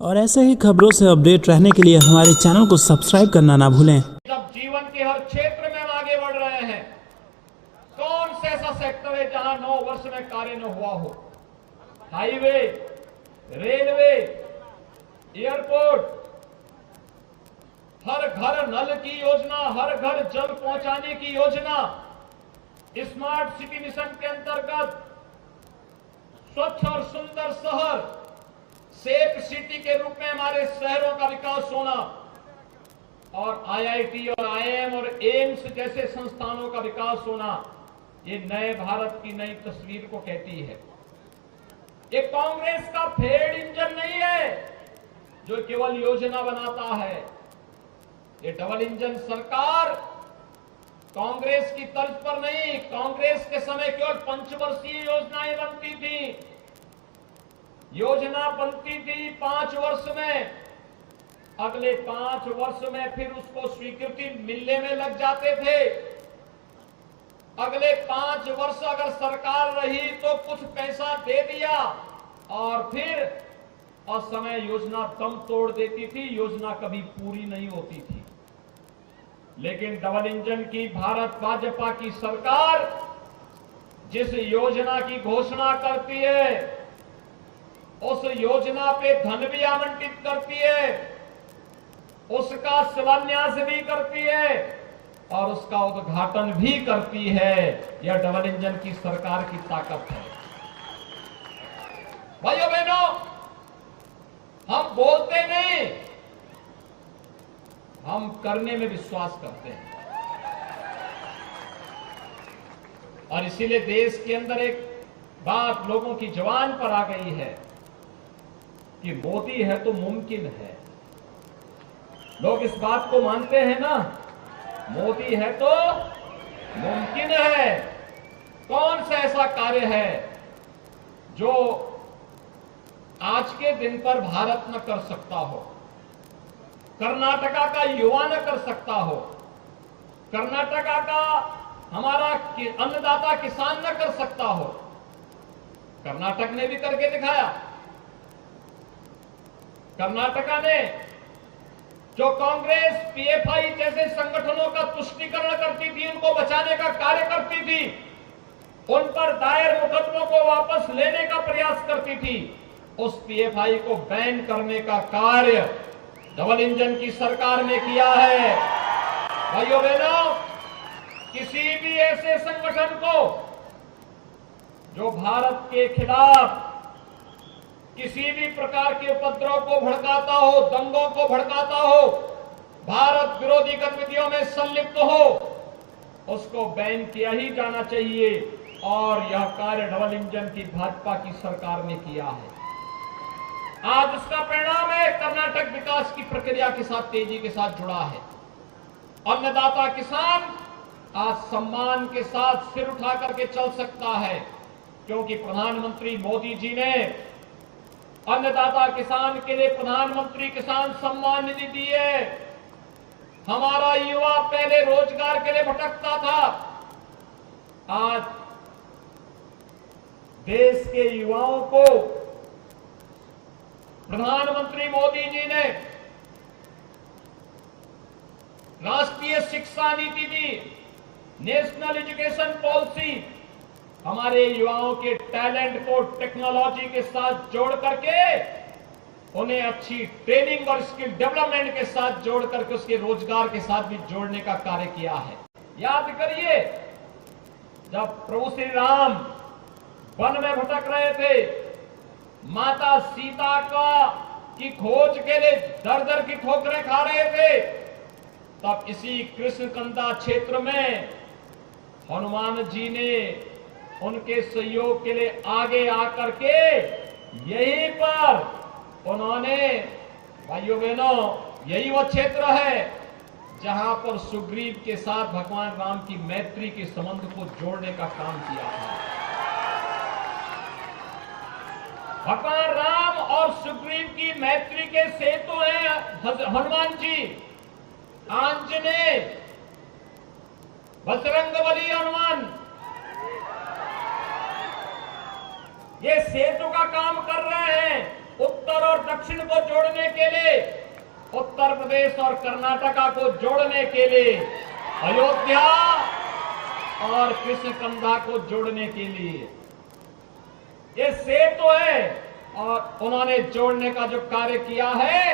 और ऐसे ही खबरों से अपडेट रहने के लिए हमारे चैनल को सब्सक्राइब करना ना भूलें। जब जीवन के हर क्षेत्र में हम आगे बढ़ रहे हैं, कौन सा ऐसा सेक्टर है जहां 9 वर्ष में कार्य न हुआ हो? हाईवे, रेलवे, एयरपोर्ट, हर घर नल की योजना, हर घर जल पहुंचाने की योजना, स्मार्ट सिटी मिशन के अंतर्गत स्वच्छ और सुंदर शहर, सेफ सिटी के रूप में हमारे शहरों का विकास होना और आईआईटी और आईआईएम और एम्स जैसे संस्थानों का विकास होना, ये नए भारत की नई तस्वीर को कहती है। ये कांग्रेस का फेड इंजन नहीं है जो केवल योजना बनाता है। ये डबल इंजन सरकार कांग्रेस की तर्ज पर नहीं, कांग्रेस के समय केवल पंचवर्षीय योजनाएं बनती थी। योजना बनती थी 5 वर्ष में, अगले 5 वर्ष में फिर उसको स्वीकृति मिलने में लग जाते थे। अगले 5 वर्ष अगर सरकार रही तो कुछ पैसा दे दिया और फिर असमय योजना दम तोड़ देती थी, योजना कभी पूरी नहीं होती थी। लेकिन डबल इंजन की भारत भाजपा की सरकार जिस योजना की घोषणा करती है, उस योजना पे धन भी आवंटित करती है, उसका शिलान्यास भी करती है और उसका उद्घाटन भी करती है। यह डबल इंजन की सरकार की ताकत है। भाइयों बहनों, हम बोलते नहीं, हम करने में विश्वास करते हैं। और इसीलिए देश के अंदर एक बात लोगों की जुबान पर आ गई है कि मोदी है तो मुमकिन है। लोग इस बात को मानते हैं ना, मोदी है तो मुमकिन है। कौन सा ऐसा कार्य है जो आज के दिन पर भारत न कर सकता हो, कर्नाटका का युवा न कर सकता हो, कर्नाटका का हमारा अन्नदाता किसान न कर सकता हो? कर्नाटक ने भी करके दिखाया। कर्नाटका ने जो कांग्रेस, पीएफआई जैसे संगठनों का तुष्टीकरण करती थी, उनको बचाने का कार्य करती थी, उन पर दायर मुकदमों को वापस लेने का प्रयास करती थी, उस पीएफआई को बैन करने का कार्य डबल इंजन की सरकार ने किया है। भाइयों बहनों, किसी भी ऐसे संगठन को जो भारत के खिलाफ किसी भी प्रकार के उपद्रव को भड़काता हो, दंगों को भड़काता हो, भारत विरोधी गतिविधियों में संलिप्त हो, उसको बैन किया ही जाना चाहिए। और यह कार्य डबल इंजन की भाजपा की सरकार ने किया है। आज उसका परिणाम है, कर्नाटक विकास की प्रक्रिया के साथ तेजी के साथ जुड़ा है। अन्नदाता किसान आज सम्मान के साथ सिर उठा करके चल सकता है, क्योंकि प्रधानमंत्री मोदी जी ने अन्नदाता किसान के लिए प्रधानमंत्री किसान सम्मान निधि दी है। हमारा युवा पहले रोजगार के लिए भटकता था, आज देश के युवाओं को प्रधानमंत्री मोदी जी ने राष्ट्रीय शिक्षा नीति दी, नेशनल एजुकेशन पॉलिसी, हमारे युवाओं के टैलेंट को टेक्नोलॉजी के साथ जोड़ करके उन्हें अच्छी ट्रेनिंग और स्किल डेवलपमेंट के साथ जोड़ करके उसके रोजगार के साथ भी जोड़ने का कार्य किया है। याद करिए, जब प्रभु श्री राम वन में भटक रहे थे, माता सीता की खोज के लिए दर दर की ठोकरें खा रहे थे, तब इसी कृष्णकंदा क्षेत्र में हनुमान जी ने उनके सहयोग के लिए आगे आकर के यहीं पर उन्होंने, भाइयों बहनों, यही वो क्षेत्र है जहां पर सुग्रीव के साथ भगवान राम की मैत्री के संबंध को जोड़ने का काम किया था। भगवान राम और सुग्रीव की मैत्री के सेतु हैं हनुमान जी, आंजनेय, बजरंगबली हनुमान। ये सेतु का काम कर रहे हैं। उत्तर और दक्षिण को जोड़ने के लिए, उत्तर प्रदेश और कर्नाटका को जोड़ने के लिए, अयोध्या और कृष्णकंधा को जोड़ने के लिए ये सेतु है। और उन्होंने जोड़ने का जो कार्य किया है,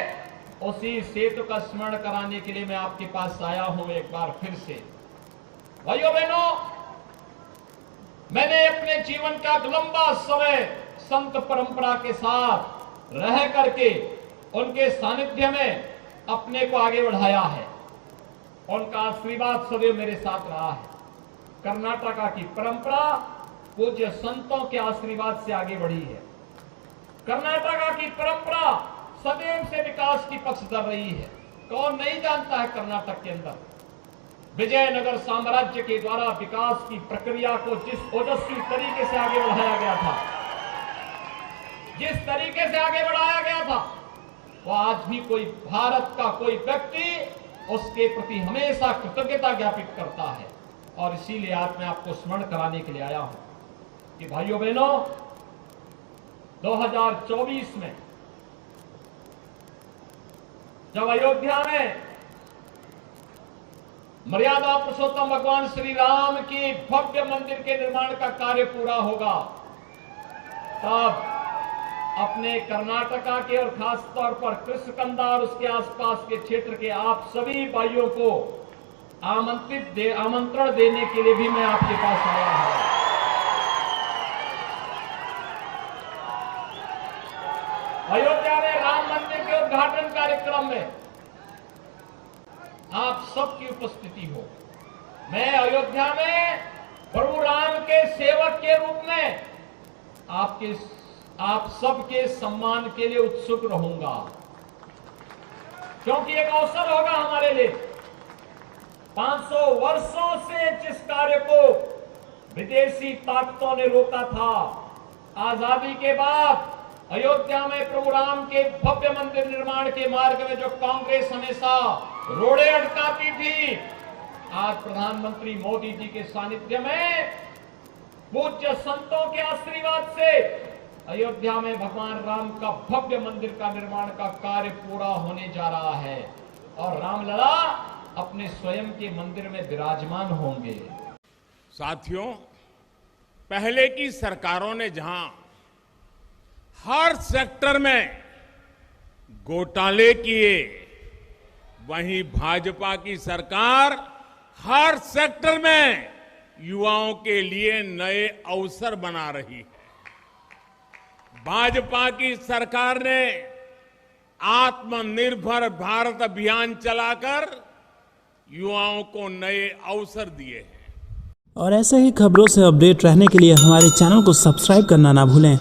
उसी सेतु का स्मरण कराने के लिए मैं आपके पास आया हूं एक बार फिर से। भाइयों बहनों, मैंने अपने जीवन का लंबा समय संत परंपरा के साथ रह करके उनके सानिध्य में अपने को आगे बढ़ाया है। उनका आशीर्वाद सदैव मेरे साथ रहा है। कर्नाटका की परंपरा पूज्य संतों के आशीर्वाद से आगे बढ़ी है। कर्नाटका की परंपरा सदैव से विकास की पक्षधर रही है। कौन नहीं जानता है कर्नाटक के अंदर विजयनगर साम्राज्य के द्वारा विकास की प्रक्रिया को जिस ओजस्वी तरीके से आगे बढ़ाया गया था, जिस तरीके से आगे बढ़ाया गया था, वो आज भी कोई भारत का कोई व्यक्ति उसके प्रति हमेशा कृतज्ञता ज्ञापित करता है। और इसीलिए आज मैं आपको स्मरण कराने के लिए आया हूं कि भाइयों बहनों, 2024 में जब अयोध्या में मर्यादा पुरुषोत्तम भगवान श्री राम की भव्य मंदिर के निर्माण का कार्य पूरा होगा, तब अपने कर्नाटका के और खास तौर पर कृष्णकंधा और उसके आसपास के क्षेत्र के आप सभी भाइयों को आमंत्रण देने के लिए भी मैं आपके पास आया हूं। अयोध्या में राम मंदिर के उद्घाटन कार्यक्रम में आप सबकी उपस्थिति हो। मैं अयोध्या में प्रभु राम के सेवक के रूप में आप सबके सम्मान के लिए उत्सुक रहूंगा, क्योंकि एक अवसर होगा हमारे लिए। 500 वर्षों से जिस कार्य को विदेशी ताकतों ने रोका था, आजादी के बाद अयोध्या में प्रभु राम के भव्य मंदिर निर्माण के मार्ग में जो कांग्रेस हमेशा रोड़े अटकाती थी, आज प्रधानमंत्री मोदी जी के सानिध्य में पूज्य संतों के आशीर्वाद से अयोध्या में भगवान राम का भव्य मंदिर का निर्माण का कार्य पूरा होने जा रहा है और रामलला अपने स्वयं के मंदिर में विराजमान होंगे। साथियों, पहले की सरकारों ने जहां हर सेक्टर में घोटाले किए, वहीं भाजपा की सरकार हर सेक्टर में युवाओं के लिए नए अवसर बना रही है। भाजपा की सरकार ने आत्मनिर्भर भारत अभियान चलाकर युवाओं को नए अवसर दिए हैं। और ऐसे ही खबरों से अपडेट रहने के लिए हमारे चैनल को सब्सक्राइब करना ना भूलें।